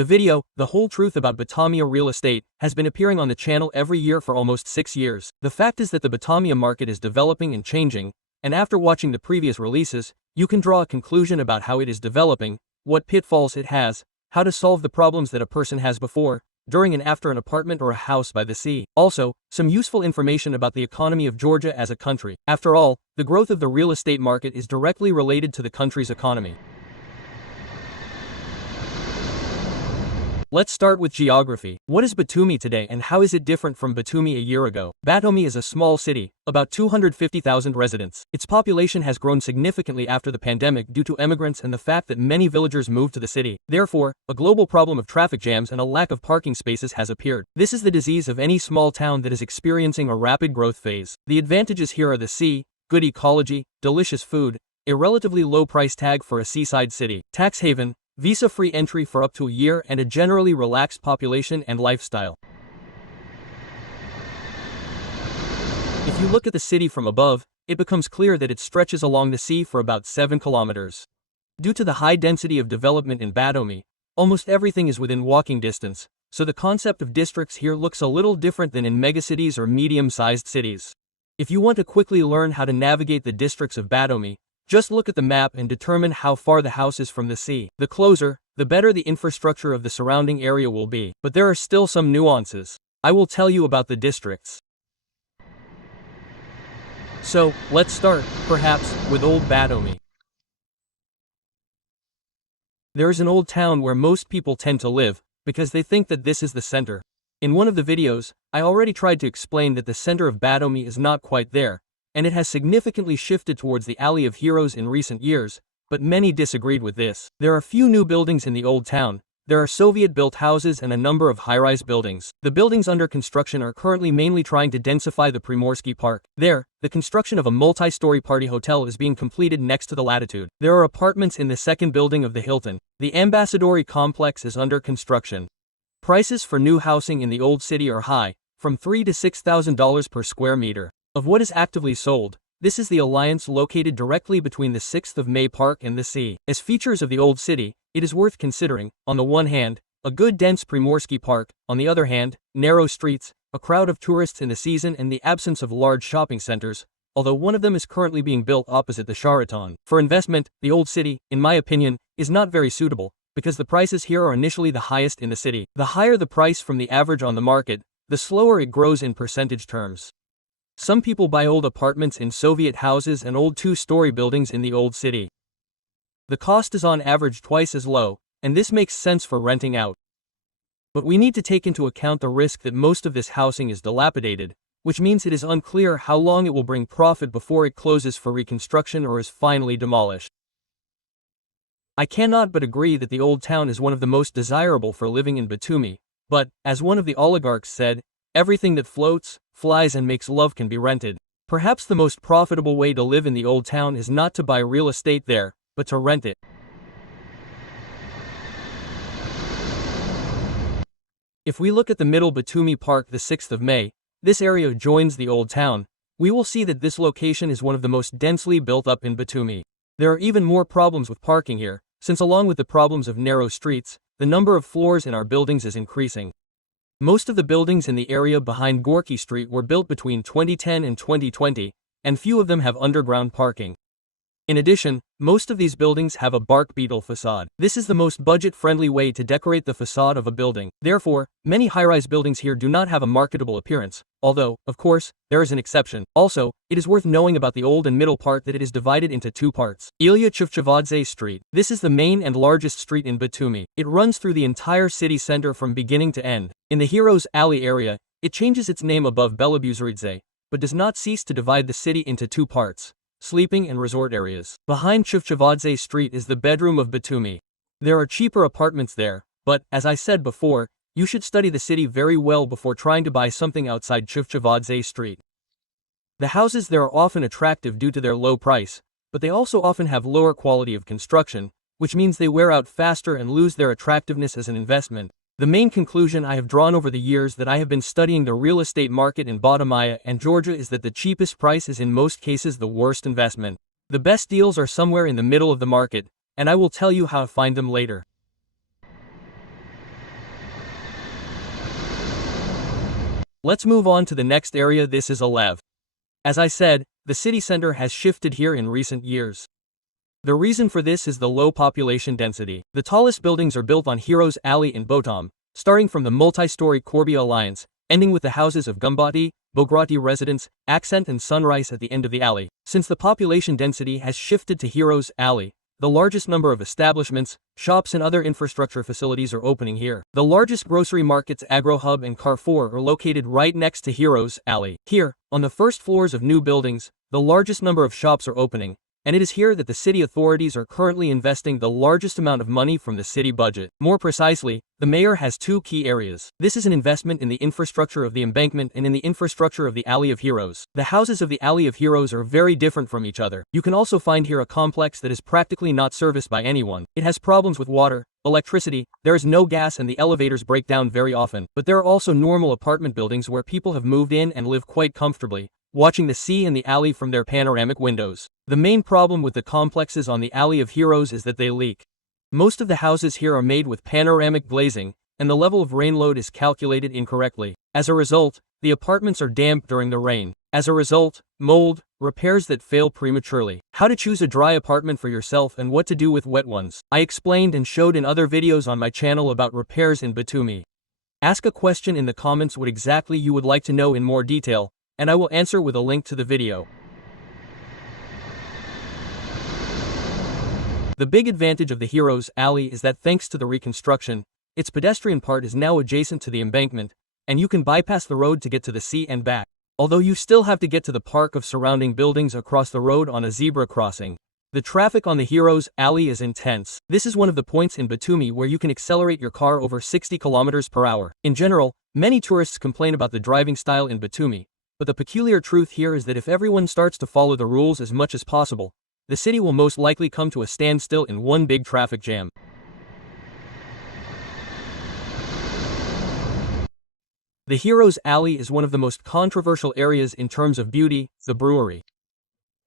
The video, The Whole Truth About Batumi Real Estate, has been appearing on the channel every year for almost 6 years. The fact is that the Batumi market is developing and changing, and after watching the previous releases, you can draw a conclusion about how it is developing, what pitfalls it has, how to solve the problems that a person has before, during and after an apartment or a house by the sea. Also, some useful information about the economy of Georgia as a country. After all, the growth of the real estate market is directly related to the country's economy. Let's start with geography. What is Batumi today and how is it different from Batumi a year ago? Batumi is a small city, about 250,000 residents. Its population has grown significantly after the pandemic due to immigrants and the fact that many villagers moved to the city. Therefore, a global problem of traffic jams and a lack of parking spaces has appeared. This is the disease of any small town that is experiencing a rapid growth phase. The advantages here are the sea, good ecology, delicious food, a relatively low price tag for a seaside city, tax haven, visa-free entry for up to a year, and a generally relaxed population and lifestyle. If you look at the city from above, it becomes clear that it stretches along the sea for about 7 kilometers. Due to the high density of development in Batumi, almost everything is within walking distance, so the concept of districts here looks a little different than in megacities or medium-sized cities. If you want to quickly learn how to navigate the districts of Batumi, just look at the map and determine how far the house is from the sea. The closer, the better the infrastructure of the surrounding area will be. But there are still some nuances. I will tell you about the districts. So, let's start, perhaps, with Old Batumi. There is an old town where most people tend to live, because they think that this is the center. In one of the videos, I already tried to explain that the center of Batumi is not quite there, and it has significantly shifted towards the Alley of Heroes in recent years, but many disagreed with this. There are few new buildings in the old town. There are Soviet-built houses and a number of high-rise buildings. The buildings under construction are currently mainly trying to densify the Primorsky Park. There, the construction of a multi-story party hotel is being completed next to the Latitude. There are apartments in the second building of the Hilton. The Ambassadori complex is under construction. Prices for new housing in the old city are high, from $3,000 to $6,000 per square meter. Of what is actively sold, this is the alliance located directly between the 6th of May Park and the sea. As features of the old city, it is worth considering, on the one hand, a good dense Primorsky Park, on the other hand, narrow streets, a crowd of tourists in the season and the absence of large shopping centers, although one of them is currently being built opposite the Sheraton. For investment, the old city, in my opinion, is not very suitable, because the prices here are initially the highest in the city. The higher the price from the average on the market, the slower it grows in percentage terms. Some people buy old apartments in Soviet houses and old 2-story buildings in the old city. The cost is on average twice as low, and this makes sense for renting out. But we need to take into account the risk that most of this housing is dilapidated, which means it is unclear how long it will bring profit before it closes for reconstruction or is finally demolished. I cannot but agree that the old town is one of the most desirable for living in Batumi, but, as one of the oligarchs said, everything that floats, flies and makes love can be rented. Perhaps the most profitable way to live in the old town is not to buy real estate there, but to rent it. If we look at the middle Batumi Park, the 6th of May, this area joins the old town, we will see that this location is one of the most densely built up in Batumi. There are even more problems with parking here, since along with the problems of narrow streets, the number of floors in our buildings is increasing. Most of the buildings in the area behind Gorky Street were built between 2010 and 2020, and few of them have underground parking. In addition, most of these buildings have a bark beetle facade. This is the most budget-friendly way to decorate the facade of a building. Therefore, many high-rise buildings here do not have a marketable appearance, although, of course, there is an exception. Also, it is worth knowing about the old and middle part that it is divided into 2 parts. Ilya Chuvchavadze Street. This is the main and largest street in Batumi. It runs through the entire city center from beginning to end. In the Heroes Alley area, it changes its name above Belabuzaridze, but does not cease to divide the city into 2 parts. Sleeping and resort areas. Behind Chuvchavadze Street is the bedroom of Batumi. There are cheaper apartments there, but, as I said before, you should study the city very well before trying to buy something outside Chuvchavadze Street. The houses there are often attractive due to their low price, but they also often have lower quality of construction, which means they wear out faster and lose their attractiveness as an investment. The main conclusion I have drawn over the years that I have been studying the real estate market in Batumi and Georgia is that the cheapest price is in most cases the worst investment. The best deals are somewhere in the middle of the market, and I will tell you how to find them later. Let's move on to the next area. This is Alev. As I said, the city center has shifted here in recent years. The reason for this is the low population density. The tallest buildings are built on Heroes Alley in Batumi, starting from the multi-story Corbia Alliance, ending with the houses of Gumbati, Bograti Residence, Accent and Sunrise at the end of the alley. Since the population density has shifted to Heroes Alley, the largest number of establishments, shops and other infrastructure facilities are opening here. The largest grocery markets Agro Hub and Carrefour are located right next to Heroes Alley. Here, on the first floors of new buildings, the largest number of shops are opening, and it is here that the city authorities are currently investing the largest amount of money from the city budget. More precisely, the mayor has two key areas. This is an investment in the infrastructure of the embankment and in the infrastructure of the Alley of Heroes. The houses of the Alley of Heroes are very different from each other. You can also find here a complex that is practically not serviced by anyone. It has problems with water, electricity, there is no gas and the elevators break down very often. But there are also normal apartment buildings where people have moved in and live quite comfortably, watching the sea and the alley from their panoramic windows. The main problem with the complexes on the Alley of Heroes is that they leak. Most of the houses here are made with panoramic glazing, and the level of rain load is calculated incorrectly. As a result, the apartments are damp during the rain. As a result, mold, repairs that fail prematurely. How to choose a dry apartment for yourself and what to do with wet ones. I explained and showed in other videos on my channel about repairs in Batumi. Ask a question in the comments what exactly you would like to know in more detail, and I will answer with a link to the video. The big advantage of the Heroes Alley is that thanks to the reconstruction, its pedestrian part is now adjacent to the embankment, and you can bypass the road to get to the sea and back. Although you still have to get to the park of surrounding buildings across the road on a zebra crossing. The traffic on the Heroes Alley is intense. This is one of the points in Batumi where you can accelerate your car over 60 km per hour. In general, many tourists complain about the driving style in Batumi, but the peculiar truth here is that if everyone starts to follow the rules as much as possible, the city will most likely come to a standstill in one big traffic jam. The Heroes Alley is one of the most controversial areas in terms of beauty, the brewery.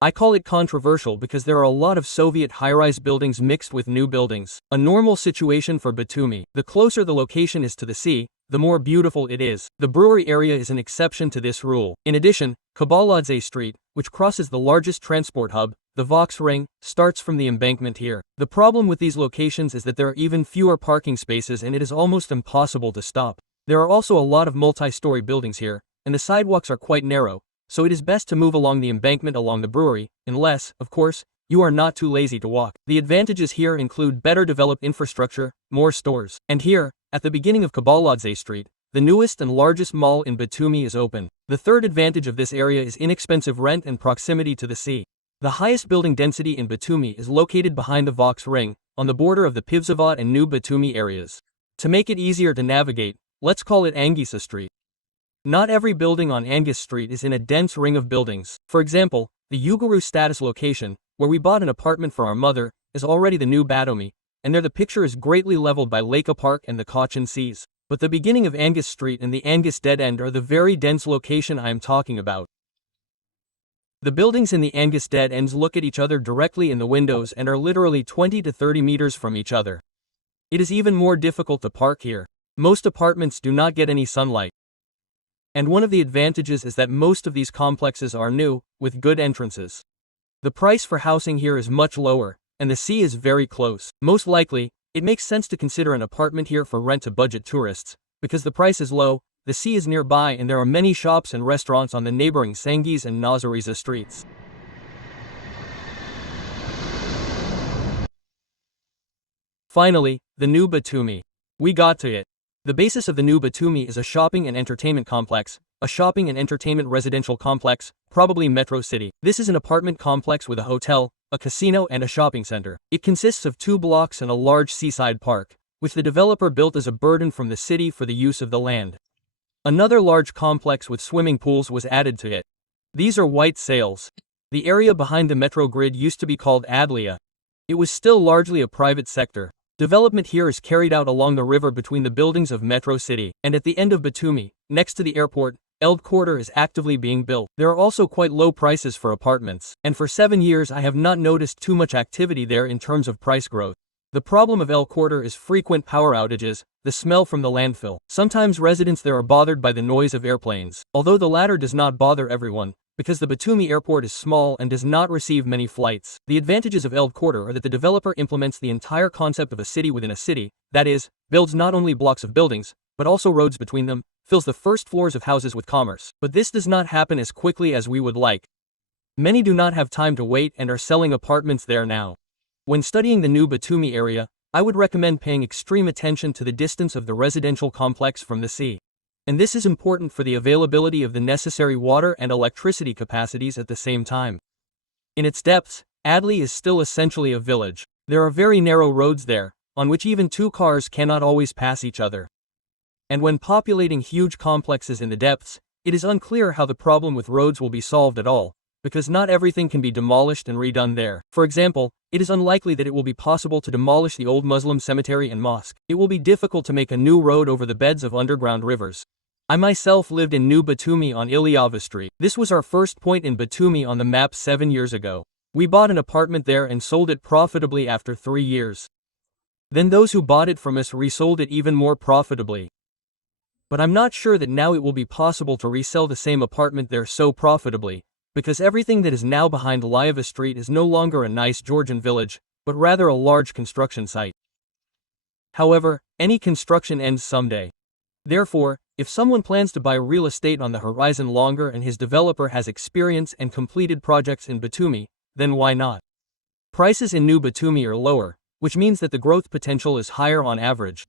I call it controversial because there are a lot of Soviet high-rise buildings mixed with new buildings. A normal situation for Batumi. The closer the location is to the sea, the more beautiful it is. The brewery area is an exception to this rule. In addition, Kabaladze Street, which crosses the largest transport hub, the Vox Ring, starts from the embankment here. The problem with these locations is that there are even fewer parking spaces and it is almost impossible to stop. There are also a lot of multi-story buildings here, and the sidewalks are quite narrow, so it is best to move along the embankment along the brewery, unless, of course, you are not too lazy to walk. The advantages here include better developed infrastructure, more stores. And here, at the beginning of Kabaladze Street, the newest and largest mall in Batumi is open. The third advantage of this area is inexpensive rent and proximity to the sea. The highest building density in Batumi is located behind the Vox Ring, on the border of the Pivzavat and New Batumi areas. To make it easier to navigate, let's call it Angisa Street. Not every building on Angis Street is in a dense ring of buildings. For example, the Uguru status location, where we bought an apartment for our mother, is already the new Batumi, and there the picture is greatly leveled by Leka Park and the Cochin Seas. But the beginning of Angis Street and the Angis Dead End are the very dense location I am talking about. The buildings in the Angis Dead Ends look at each other directly in the windows and are literally 20 to 30 meters from each other. It is even more difficult to park here. Most apartments do not get any sunlight. And one of the advantages is that most of these complexes are new, with good entrances. The price for housing here is much lower, and the sea is very close. Most likely, it makes sense to consider an apartment here for rent to budget tourists, because the price is low, the sea is nearby and there are many shops and restaurants on the neighboring Sangis and Nazariza streets. Finally, the new Batumi. We got to it. The basis of the new Batumi is a shopping and entertainment complex, a shopping and entertainment residential complex, probably Metro City. This is an apartment complex with a hotel, a casino and a shopping center. It consists of 2 blocks and a large seaside park, which the developer built as a burden from the city for the use of the land. Another large complex with swimming pools was added to it. These are white sails. The area behind the metro grid used to be called Adlia. It was still largely a private sector. Development here is carried out along the river between the buildings of Metro City, and at the end of Batumi, next to the airport, Eld Quarter is actively being built. There are also quite low prices for apartments, and for 7 years I have not noticed too much activity there in terms of price growth. The problem of Eld Quarter is frequent power outages, the smell from the landfill. Sometimes residents there are bothered by the noise of airplanes, although the latter does not bother everyone, because the Batumi airport is small and does not receive many flights. The advantages of El Quarter are that the developer implements the entire concept of a city within a city, that is, builds not only blocks of buildings, but also roads between them, fills the first floors of houses with commerce. But this does not happen as quickly as we would like. Many do not have time to wait and are selling apartments there now. When studying the new Batumi area, I would recommend paying extreme attention to the distance of the residential complex from the sea. And this is important for the availability of the necessary water and electricity capacities at the same time. In its depths, Adli is still essentially a village. There are very narrow roads there, on which even two cars cannot always pass each other. And when populating huge complexes in the depths, it is unclear how the problem with roads will be solved at all, because not everything can be demolished and redone there. For example, it is unlikely that it will be possible to demolish the old Muslim cemetery and mosque. It will be difficult to make a new road over the beds of underground rivers. I myself lived in New Batumi on Ilyava Street. This was our first point in Batumi on the map 7 years ago. We bought an apartment there and sold it profitably after 3 years. Then those who bought it from us resold it even more profitably. But I'm not sure that now it will be possible to resell the same apartment there so profitably, because everything that is now behind Ilyava Street is no longer a nice Georgian village, but rather a large construction site. However, any construction ends someday. Therefore, if someone plans to buy real estate on the horizon longer and his developer has experience and completed projects in Batumi, then why not? Prices in New Batumi are lower, which means that the growth potential is higher on average.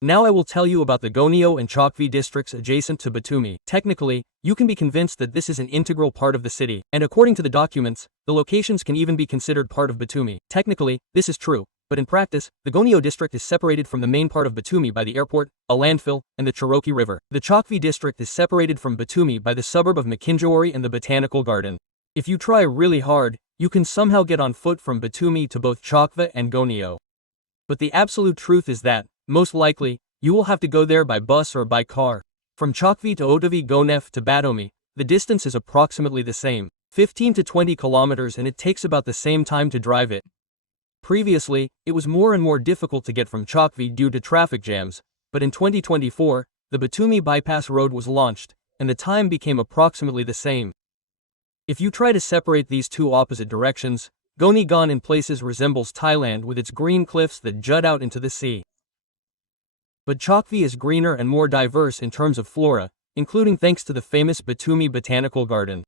Now I will tell you about the Gonio and Chakvi districts adjacent to Batumi. Technically, you can be convinced that this is an integral part of the city, and according to the documents, the locations can even be considered part of Batumi. Technically, this is true, but in practice, the Gonio district is separated from the main part of Batumi by the airport, a landfill, and the Cherokee River. The Chakvi district is separated from Batumi by the suburb of Makinjawari and the Botanical Garden. If you try really hard, you can somehow get on foot from Batumi to both Chakva and Gonio. But the absolute truth is that, most likely, you will have to go there by bus or by car. From Chakvi to Otavi Gonef to Batumi, the distance is approximately the same, 15 to 20 kilometers, and it takes about the same time to drive it. Previously, it was more and more difficult to get from Chakvi due to traffic jams, but in 2024, the Batumi bypass road was launched, and the time became approximately the same. If you try to separate these two opposite directions, Gonigan in places resembles Thailand with its green cliffs that jut out into the sea. But Chakvi is greener and more diverse in terms of flora, including thanks to the famous Batumi Botanical Garden.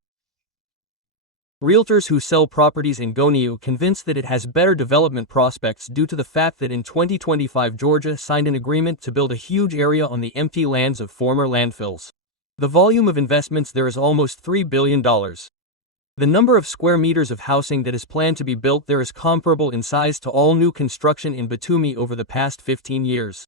Realtors who sell properties in Gonio convinced that it has better development prospects due to the fact that in 2025 Georgia signed an agreement to build a huge area on the empty lands of former landfills. The volume of investments there is almost $3 billion. The number of square meters of housing that is planned to be built there is comparable in size to all new construction in Batumi over the past 15 years.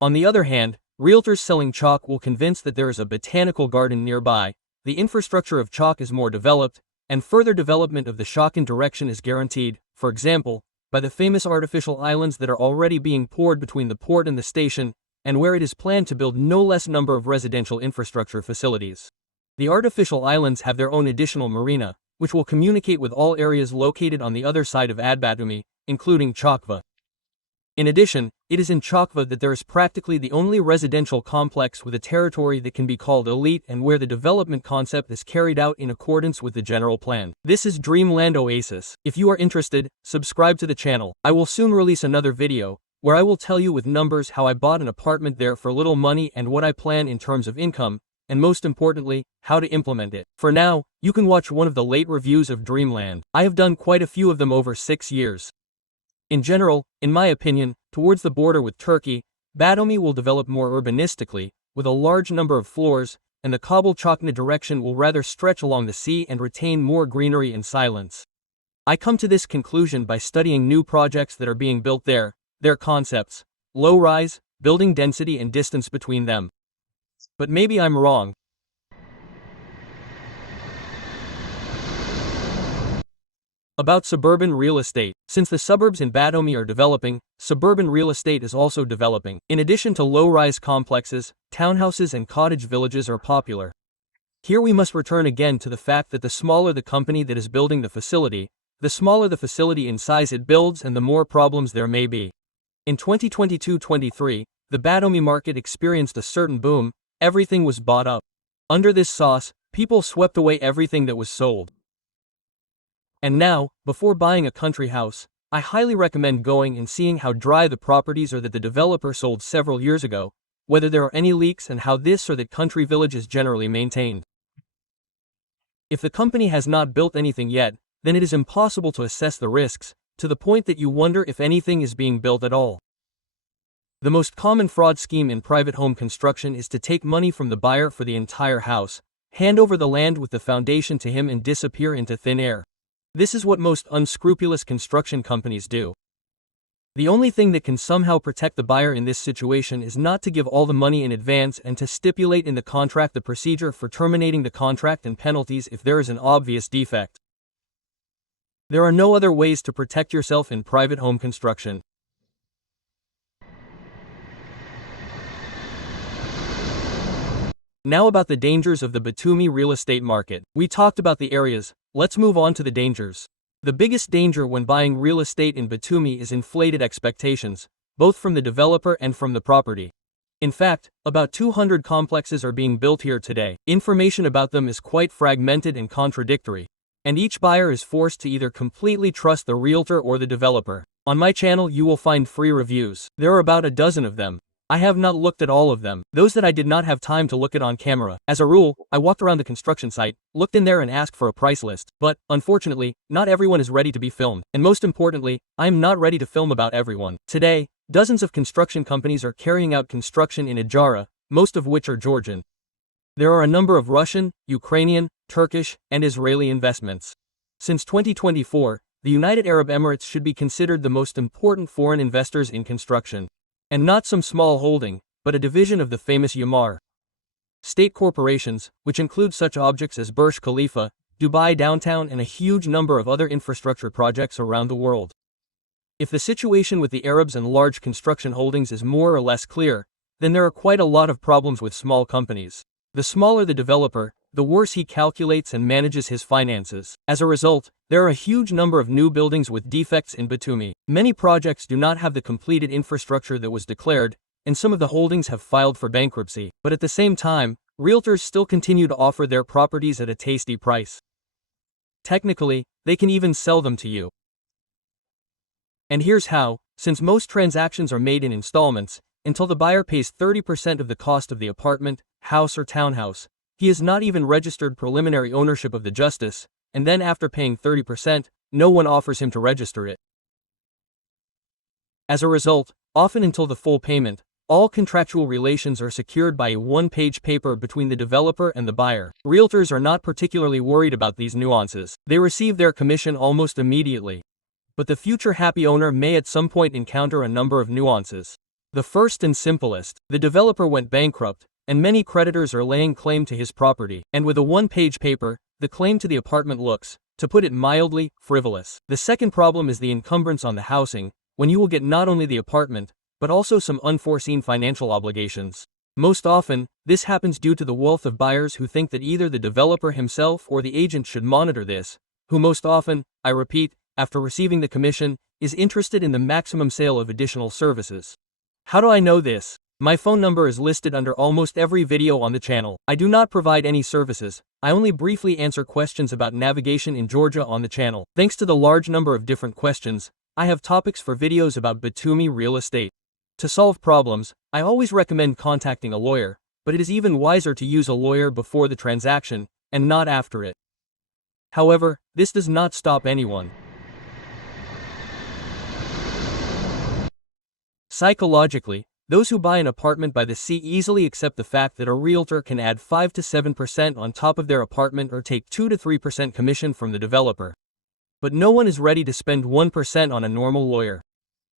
On the other hand, realtors selling chalk will convince that there is a botanical garden nearby, the infrastructure of chalk is more developed, and further development of the Shakan direction is guaranteed, for example, by the famous artificial islands that are already being poured between the port and the station, and where it is planned to build no less number of residential infrastructure facilities. The artificial islands have their own additional marina, which will communicate with all areas located on the other side of Batumi, including Chakva. In addition, it is in Chakva that there is practically the only residential complex with a territory that can be called elite and where the development concept is carried out in accordance with the general plan. This is Dreamland Oasis. If you are interested, subscribe to the channel. I will soon release another video, where I will tell you with numbers how I bought an apartment there for little money and what I plan in terms of income, and most importantly, how to implement it. For now, you can watch one of the late reviews of Dreamland. I have done quite a few of them over 6 years. In general, in my opinion, towards the border with Turkey, Batumi will develop more urbanistically, with a large number of floors, and the Kabul-Chakna direction will rather stretch along the sea and retain more greenery and silence. I come to this conclusion by studying new projects that are being built there, their concepts, low-rise, building density and distance between them. But maybe I'm wrong. About suburban real estate. Since the suburbs in Batumi are developing, suburban real estate is also developing. In addition to low-rise complexes, townhouses and cottage villages are popular. Here we must return again to the fact that the smaller the company that is building the facility, the smaller the facility in size it builds and the more problems there may be. In 2022-23, the Batumi market experienced a certain boom. Everything was bought up. Under this sauce, people swept away everything that was sold. And now, before buying a country house, I highly recommend going and seeing how dry the properties are that the developer sold several years ago, whether there are any leaks and how this or that country village is generally maintained. If the company has not built anything yet, then it is impossible to assess the risks, to the point that you wonder if anything is being built at all. The most common fraud scheme in private home construction is to take money from the buyer for the entire house, hand over the land with the foundation to him and disappear into thin air. This is what most unscrupulous construction companies do. The only thing that can somehow protect the buyer in this situation is not to give all the money in advance and to stipulate in the contract the procedure for terminating the contract and penalties if there is an obvious defect. There are no other ways to protect yourself in private home construction. Now about the dangers of the Batumi real estate market. We talked about the areas, let's move on to the dangers. The biggest danger when buying real estate in Batumi is inflated expectations, both from the developer and from the property. In fact, about 200 complexes are being built here today. Information about them is quite fragmented and contradictory, and each buyer is forced to either completely trust the realtor or the developer. On my channel you will find free reviews. There are about a dozen of them. I have not looked at all of them, those that I did not have time to look at on camera. As a rule, I walked around the construction site, looked in there and asked for a price list. But, unfortunately, not everyone is ready to be filmed. And most importantly, I am not ready to film about everyone. Today, dozens of construction companies are carrying out construction in Ijara, most of which are Georgian. There are a number of Russian, Ukrainian, Turkish, and Israeli investments. Since 2024, the United Arab Emirates should be considered the most important foreign investors in construction. And not some small holding, but a division of the famous Yamar. State corporations, which include such objects as Burj Khalifa, Dubai Downtown and a huge number of other infrastructure projects around the world. If the situation with the Arabs and large construction holdings is more or less clear, then there are quite a lot of problems with small companies. The smaller the developer, the worse he calculates and manages his finances. As a result, there are a huge number of new buildings with defects in Batumi. Many projects do not have the completed infrastructure that was declared, and some of the holdings have filed for bankruptcy. But at the same time, realtors still continue to offer their properties at a tasty price. Technically, they can even sell them to you. And here's how: since most transactions are made in installments, until the buyer pays 30% of the cost of the apartment, house or townhouse, he is not even registered preliminary ownership of the justice, and then after paying 30%, no one offers him to register it. As a result, often until the full payment, all contractual relations are secured by a one-page paper between the developer and the buyer. Realtors are not particularly worried about these nuances. They receive their commission almost immediately. But the future happy owner may at some point encounter a number of nuances. The first and simplest: the developer went bankrupt, and many creditors are laying claim to his property. And with a one-page paper, the claim to the apartment looks, to put it mildly, frivolous. The second problem is the encumbrance on the housing, when you will get not only the apartment, but also some unforeseen financial obligations. Most often, this happens due to the wealth of buyers who think that either the developer himself or the agent should monitor this, who most often, I repeat, after receiving the commission, is interested in the maximum sale of additional services. How do I know this? My phone number is listed under almost every video on the channel. I do not provide any services. I only briefly answer questions about navigation in Georgia on the channel. Thanks to the large number of different questions, I have topics for videos about Batumi real estate. To solve problems, I always recommend contacting a lawyer, but it is even wiser to use a lawyer before the transaction, and not after it. However, this does not stop anyone. Psychologically, those who buy an apartment by the sea easily accept the fact that a realtor can add 5 to 7% on top of their apartment or take 2 to 3% commission from the developer. But no one is ready to spend 1% on a normal lawyer.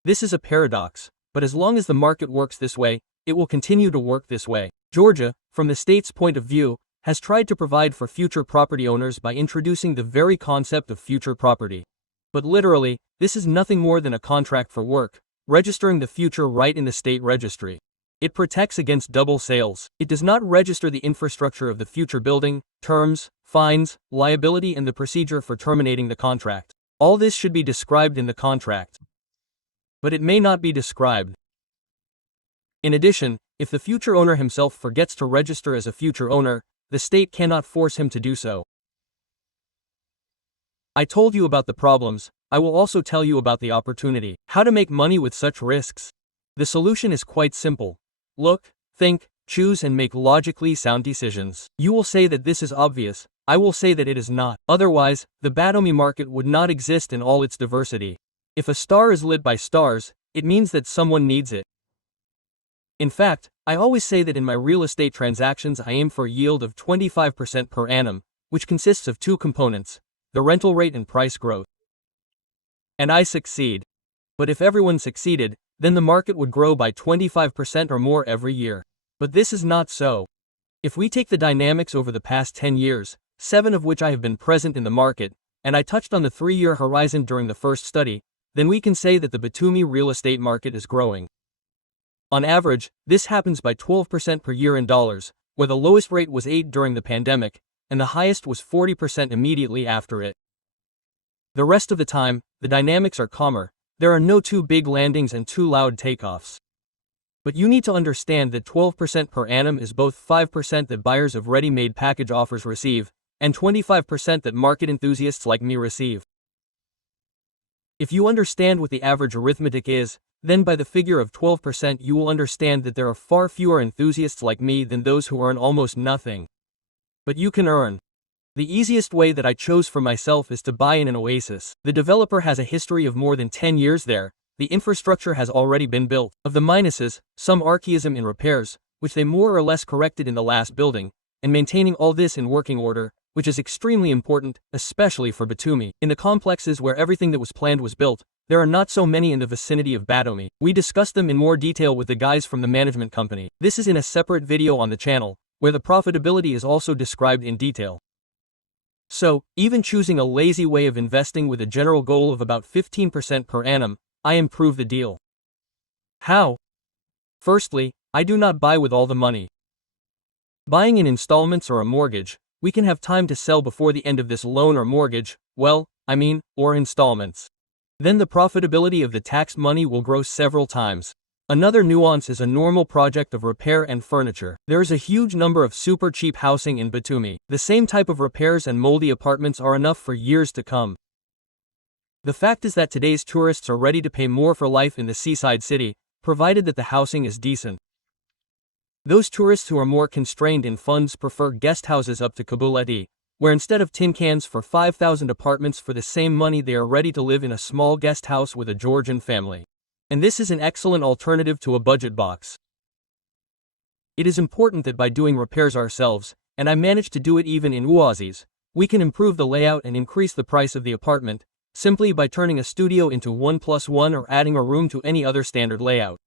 This is a paradox, but as long as the market works this way, it will continue to work this way. Georgia, from the state's point of view, has tried to provide for future property owners by introducing the very concept of future property. But literally, this is nothing more than a contract for work, registering the future right in the state registry. It protects against double sales. It does not register the infrastructure of the future building, terms, fines, liability and the procedure for terminating the contract. All this should be described in the contract. But it may not be described. In addition, if the future owner himself forgets to register as a future owner, the state cannot force him to do so. I told you about the problems, I will also tell you about the opportunity. How to make money with such risks? The solution is quite simple. Look, think, choose and make logically sound decisions. You will say that this is obvious, I will say that it is not. Otherwise, the Batumi market would not exist in all its diversity. If a star is lit by stars, it means that someone needs it. In fact, I always say that in my real estate transactions I aim for a yield of 25% per annum, which consists of two components, the rental rate and price growth. And I succeed. But if everyone succeeded, then the market would grow by 25% or more every year. But this is not so. If we take the dynamics over the past 10 years, 7 of which I have been present in the market, and I touched on the 3-year horizon during the first study, then we can say that the Batumi real estate market is growing. On average, this happens by 12% per year in dollars, where the lowest rate was 8% during the pandemic, and the highest was 40% immediately after it. The rest of the time, the dynamics are calmer, there are no too big landings and too loud takeoffs. But you need to understand that 12% per annum is both 5% that buyers of ready-made package offers receive, and 25% that market enthusiasts like me receive. If you understand what the average arithmetic is, then by the figure of 12% you will understand that there are far fewer enthusiasts like me than those who earn almost nothing. But you can earn. The easiest way that I chose for myself is to buy in an oasis. The developer has a history of more than 10 years there, the infrastructure has already been built. Of the minuses, some archaism in repairs, which they more or less corrected in the last building, and maintaining all this in working order, which is extremely important, especially for Batumi. In the complexes where everything that was planned was built, there are not so many in the vicinity of Batumi. We discussed them in more detail with the guys from the management company. This is in a separate video on the channel, where the profitability is also described in detail. So, even choosing a lazy way of investing with a general goal of about 15% per annum, I improve the deal. How? Firstly, I do not buy with all the money. Buying in installments or a mortgage, we can have time to sell before the end of this loan or mortgage, or installments. Then the profitability of the tax money will grow several times. Another nuance is a normal project of repair and furniture. There is a huge number of super cheap housing in Batumi. The same type of repairs and moldy apartments are enough for years to come. The fact is that today's tourists are ready to pay more for life in the seaside city, provided that the housing is decent. Those tourists who are more constrained in funds prefer guest houses up to Kabuleti, where instead of tin cans for 5,000 apartments for the same money they are ready to live in a small guest house with a Georgian family. And this is an excellent alternative to a budget box. It is important that by doing repairs ourselves, and I managed to do it even in oases, we can improve the layout and increase the price of the apartment, simply by turning a studio into 1+1 or adding a room to any other standard layout.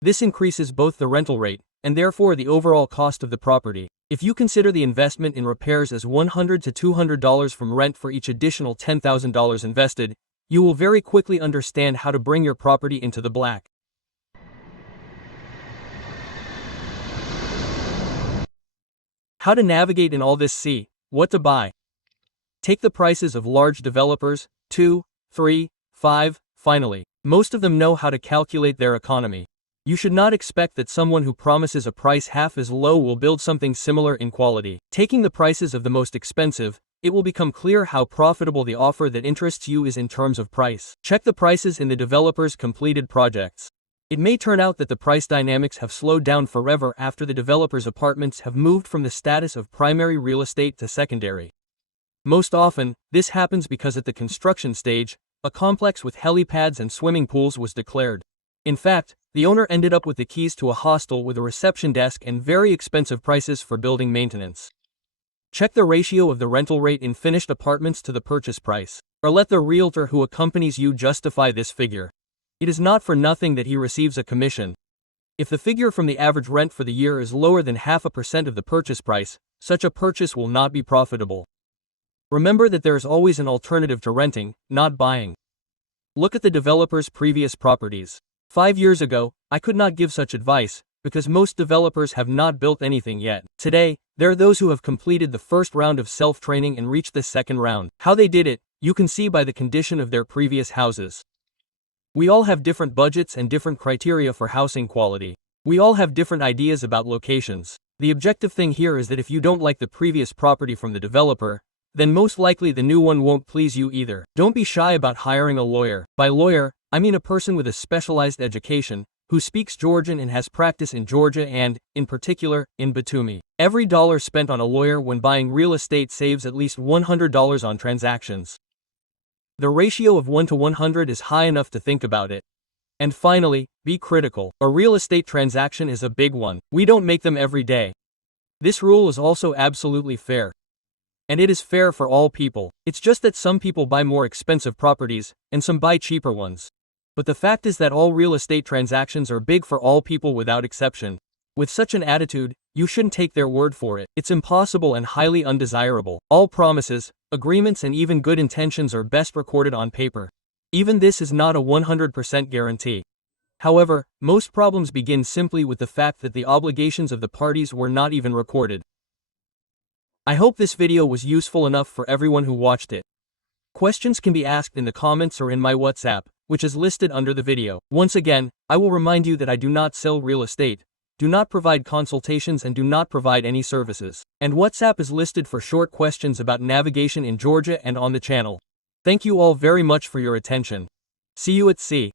This increases both the rental rate, and therefore the overall cost of the property. If you consider the investment in repairs as $100 to $200 from rent for each additional $10,000 invested, you will very quickly understand how to bring your property into the black. How to navigate in all this? See what to buy. Take the prices of large developers, 2, 3, 5, finally. Most of them know how to calculate their economy. You should not expect that someone who promises a price half as low will build something similar in quality. Taking the prices of the most expensive, it will become clear how profitable the offer that interests you is in terms of price. Check the prices in the developer's completed projects. It may turn out that the price dynamics have slowed down forever after the developer's apartments have moved from the status of primary real estate to secondary. Most often, this happens because at the construction stage, a complex with helipads and swimming pools was declared. In fact, the owner ended up with the keys to a hostel with a reception desk and very expensive prices for building maintenance. Check the ratio of the rental rate in finished apartments to the purchase price, or let the realtor who accompanies you justify this figure. It is not for nothing that he receives a commission. If the figure from the average rent for the year is lower than 0.5% of the purchase price, such a purchase will not be profitable. Remember that there is always an alternative to renting, not buying. Look at the developer's previous properties. 5 years ago, I could not give such advice, because most developers have not built anything yet. Today, there are those who have completed the first round of self-training and reached the second round. How they did it, You can see by the condition of their previous houses. We all have different budgets and different criteria for housing quality. We all have different ideas about locations. The objective thing here is that if you don't like the previous property from the developer, then most likely the new one won't please you either. Don't be shy about hiring a lawyer. By lawyer, I mean a person with a specialized education, who speaks Georgian and has practice in Georgia and, in particular, in Batumi. Every dollar spent on a lawyer when buying real estate saves at least $100 on transactions. The ratio of 1 to 100 is high enough to think about it. And finally, be critical. A real estate transaction is a big one. We don't make them every day. This rule is also absolutely fair. And it is fair for all people. It's just that some people buy more expensive properties, and some buy cheaper ones. But the fact is that all real estate transactions are big for all people without exception. With such an attitude, you shouldn't take their word for it. It's impossible and highly undesirable. All promises, agreements and even good intentions are best recorded on paper. Even this is not a 100% guarantee. However, most problems begin simply with the fact that the obligations of the parties were not even recorded. I hope this video was useful enough for everyone who watched it. Questions can be asked in the comments or in my WhatsApp, which is listed under the video. Once again, I will remind you that I do not sell real estate, do not provide consultations and do not provide any services. And WhatsApp is listed for short questions about navigation in Georgia and on the channel. Thank you all very much for your attention. See you at sea.